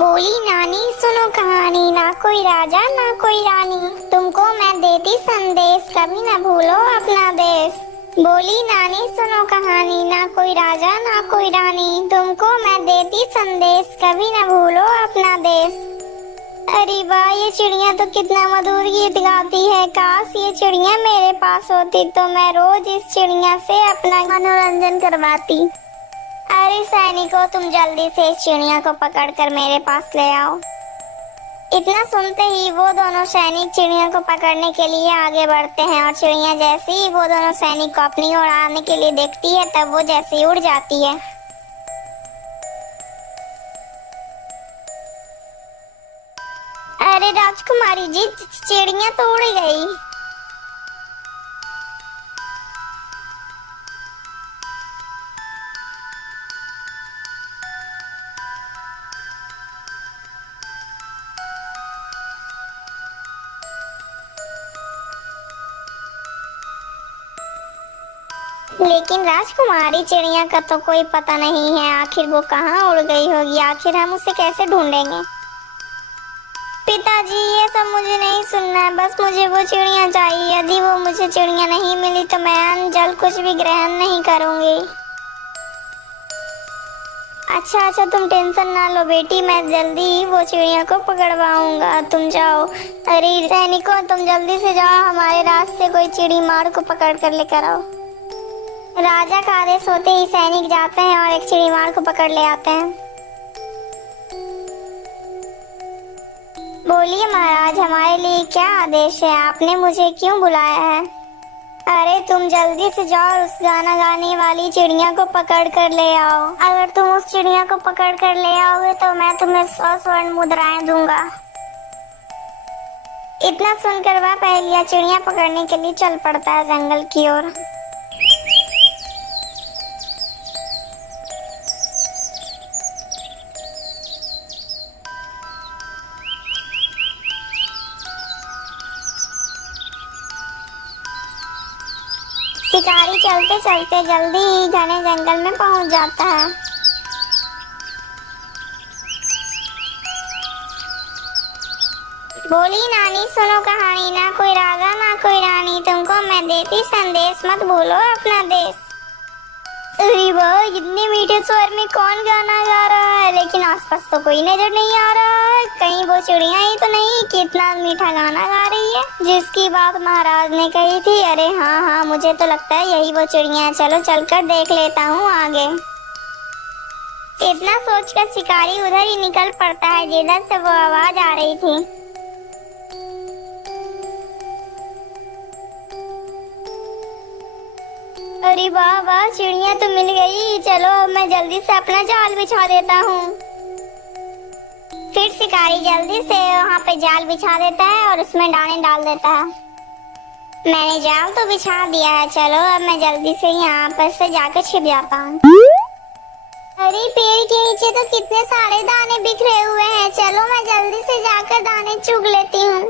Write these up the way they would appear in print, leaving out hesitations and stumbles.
बोली नानी सुनो कहानी, ना कोई राजा ना कोई रानी, तुमको मैं देती संदेश, कभी न भूलो अपना देश। बोली नानी सुनो कहानी, ना कोई राजा ना कोई रानी, तुमको मैं देती संदेश, कभी न भूलो अपना देश। अरे वाह, ये चिड़िया तो कितना मधुर गीत गाती है। काश ये चिड़िया मेरे पास होती तो मैं रोज इस चिड़िया से अपना मनोरंजन करवाती। अरे सैनिकों, तुम जल्दी से इस चिड़िया को पकड़कर मेरे पास ले आओ। इतना सुनते ही वो दोनों सैनिक चिड़िया को पकड़ने के लिए आगे बढ़ते हैं और चिड़िया जैसे ही वो दोनों सैनिक को अपनी ओर आने के लिए देखती है तब वो जैसे ही उड़ जाती है। अरे राजकुमारी जी, चिड़िया तो उड़ गई। लेकिन राजकुमारी, चिड़िया का तो कोई पता नहीं है, आखिर वो कहाँ उड़ गई होगी, आखिर हम उसे कैसे ढूंढेंगे। पिताजी, ये सब मुझे नहीं सुनना है, बस मुझे वो चिड़िया चाहिए। यदि वो मुझे चिड़िया नहीं मिली तो मैं अन्न जल कुछ भी ग्रहण नहीं करूंगी। अच्छा, तुम टेंशन ना लो बेटी, मैं जल्दी ही वो चिड़िया को पकड़वाऊंगा, तुम जाओ। अरे सैनिकों, तुम जल्दी से जाओ, हमारे रास्ते कोई चिड़ी मार को पकड़ कर लेकर आओ। राजा का आदेश होते ही सैनिक जाते हैं और एक चिड़ीमार को पकड़ ले आते हैं। बोलिए महाराज, हमारे लिए क्या आदेश है? आपने मुझे क्यों बुलाया है? अरे तुम जल्दी से जाओ और उस गाना गाने वाली चिड़िया को पकड़ कर ले आओ। अगर तुम उस चिड़िया को पकड़ कर ले आओगे तो मैं तुम्हें 100 स्वर्ण मुद्राएं दूंगा। इतना सुनकर वह पहेलिया चिड़िया पकड़ने के लिए चल पड़ता है जंगल की ओर। शिकारी चलते चलते जल्दी ही घने जंगल में पहुंच जाता है। बोली नानी सुनो कहानी, ना कोई राजा ना कोई रानी, तुमको मैं देती संदेश, मत भूलो अपना देश। अरे वाह, इतने मीठे स्वर में कौन गाना गा रहा है? लेकिन आसपास तो कोई नजर नहीं आ रहा है। कहीं वो चिड़िया ही तो नहीं कितना मीठा गाना गा रही है जिसकी बात महाराज ने कही थी। अरे हाँ, मुझे तो लगता है यही वो चिड़िया है। चलो चलकर देख लेता हूँ आगे। इतना सोचकर शिकारी उधर ही निकल पड़ता है जिधर से वो आवाज आ रही थी। अरे वाह, चिड़िया तो मिल गई। चलो अब मैं जल्दी से अपना जाल बिछा देता हूँ। फिर शिकारी जल्दी से वहाँ पे जाल बिछा देता है और उसमें दाने डाल देता है। मैंने जाल तो बिछा दिया है, चलो अब मैं जल्दी से यहाँ पर से जाकर छिप जाता हूँ। अरे पेड़ के नीचे तो कितने सारे दाने बिखरे हुए हैं, चलो मैं जल्दी से जाकर दाने चुग लेती हूँ।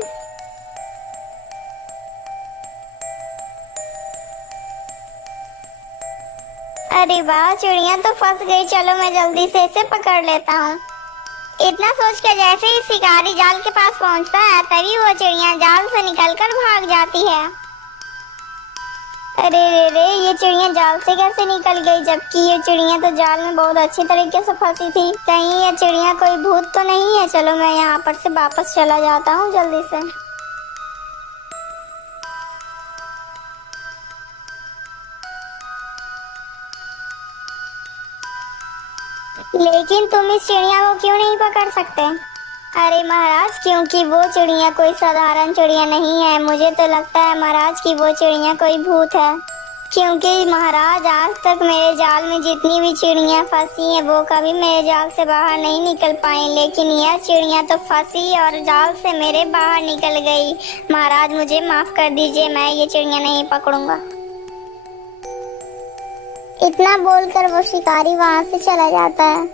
अरे वाह, चिड़िया तो फंस गई, चलो मैं जल्दी से इसे पकड़ लेता हूँ। इतना सोचकर जैसे ही शिकारी जाल के पास पहुँचता है तभी वो चिड़िया जाल से निकलकर भाग जाती है। अरे रे, ये चिड़िया जाल से कैसे निकल गई, जबकि ये चिड़िया तो जाल में बहुत अच्छी तरीके से फंसी थी। कहीं ये चिड़िया कोई भूत तो नहीं है? चलो मैं यहाँ पर से वापस चला जाता हूँ जल्दी से। लेकिन तुम इस चिड़िया को क्यों नहीं पकड़ सकते? अरे महाराज, क्योंकि वो चिड़िया कोई साधारण चिड़िया नहीं है। मुझे तो लगता है महाराज कि वो चिड़िया कोई भूत है, क्योंकि महाराज आज तक मेरे जाल में जितनी भी चिड़िया फंसी हैं वो कभी मेरे जाल से बाहर नहीं निकल पाई, लेकिन यह चिड़िया तो फंसी और जाल से मेरे बाहर निकल गई। महाराज मुझे माफ कर दीजिए, मैं ये चिड़िया नहीं पकड़ूंगा। इतना बोलकर वो शिकारी वहां से चला जाता है।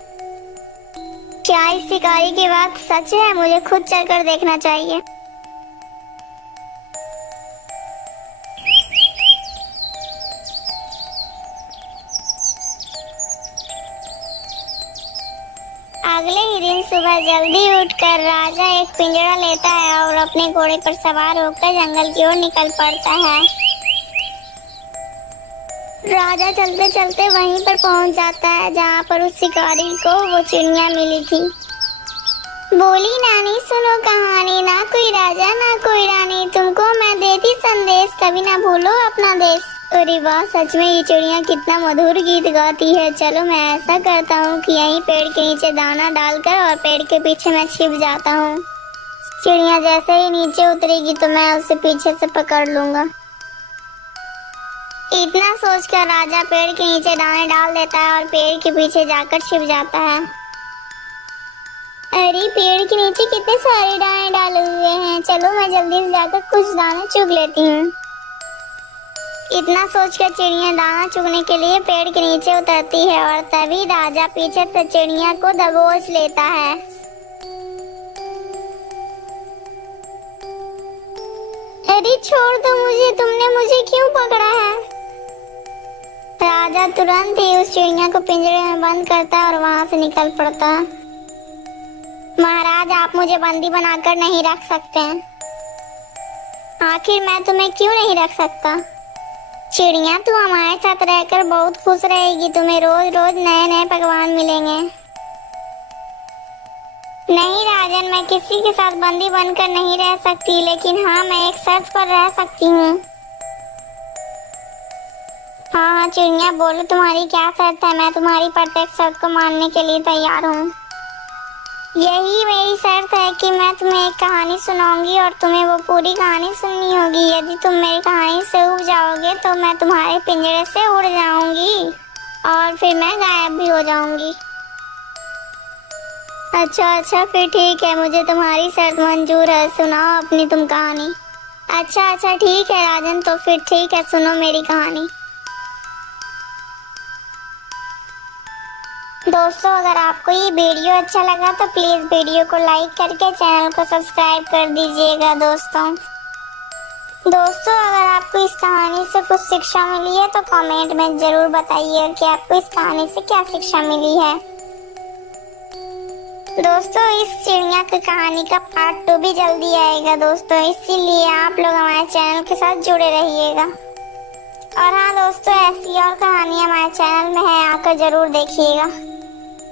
क्या इस शिकारी की बात सच है? मुझे खुद चलकर देखना चाहिए। अगले ही दिन सुबह जल्दी उठकर राजा एक पिंजरा लेता है और अपने घोड़े पर सवार होकर जंगल की ओर निकल पड़ता है। राजा चलते चलते वहीं पर पहुंच जाता है जहां पर उस शिकारी को वो चिड़िया मिली थी। बोली नानी सुनो कहानी, ना कोई राजा ना कोई रानी, तुमको मैं देती संदेश, कभी ना भूलो अपना देश। अरे वाह, सच में ये चिड़िया कितना मधुर गीत गाती है। चलो मैं ऐसा करता हूँ कि यहीं पेड़ के नीचे दाना डालकर और पेड़ के पीछे मैं छिप जाता हूँ। चिड़िया जैसे ही नीचे उतरेगी तो मैं उसे पीछे से पकड़ लूंगा। इतना सोचकर राजा पेड़ के नीचे दाने डाल देता है और पेड़ के पीछे जाकर छिप जाता है। अरे पेड़ के नीचे कितने सारे दाने डाले हुए हैं, चलो मैं जल्दी से जाकर कुछ दाने चुग लेती हूँ। इतना सोचकर चिड़िया दाना चुगने के लिए पेड़ के नीचे उतरती है और तभी राजा पीछे से चिड़िया को दबोच लेता है। अरे छोड़ दो मुझे, तुमने मुझे क्यों पकड़ा है? राजा तुरंत ही उस चिड़िया को पिंजरे में बंद करता है और वहां से निकल पड़ता है। महाराज, आप मुझे बंदी बनाकर नहीं रख सकते हैं। आखिर मैं तुम्हें क्यों नहीं रख सकता? चिड़िया, तू हमारे साथ रहकर बहुत खुश रहेगी, तुम्हें रोज रोज नए नए पकवान मिलेंगे। नहीं राजन, मैं किसी के साथ बंदी बनकर नहीं रह सकती, लेकिन हाँ, मैं एक शर्त पर रह सकती हूँ। हाँ चिड़िया, बोलो तुम्हारी क्या शर्त है? मैं तुम्हारी प्रत्येक शर्त को मानने के लिए तैयार हूँ। यही मेरी शर्त है कि मैं तुम्हें एक कहानी सुनाऊंगी और तुम्हें वो पूरी कहानी सुननी होगी। यदि तुम मेरी कहानी से उब जाओगे तो मैं तुम्हारे पिंजरे से उड़ जाऊंगी और फिर मैं गायब भी हो जाऊंगी। अच्छा, फिर ठीक है, मुझे तुम्हारी शर्त मंजूर है। सुनाओ अपनी तुम कहानी। अच्छा ठीक है राजन, तो फिर ठीक है, सुनो मेरी कहानी। दोस्तों, अगर आपको ये वीडियो अच्छा लगा तो प्लीज वीडियो को लाइक करके चैनल को सब्सक्राइब कर दीजिएगा। दोस्तों, अगर आपको इस कहानी से कुछ शिक्षा मिली है तो कमेंट में जरूर बताइए कि आपको इस कहानी से क्या शिक्षा मिली है। दोस्तों, इस चिड़िया की कहानी का पार्ट 2 भी जल्दी आएगा दोस्तों, इसीलिए आप लोग हमारे चैनल के साथ जुड़े रहिएगा। और हाँ दोस्तों, ऐसी और कहानियाँ हमारे चैनल में है, आकर जरूर देखिएगा।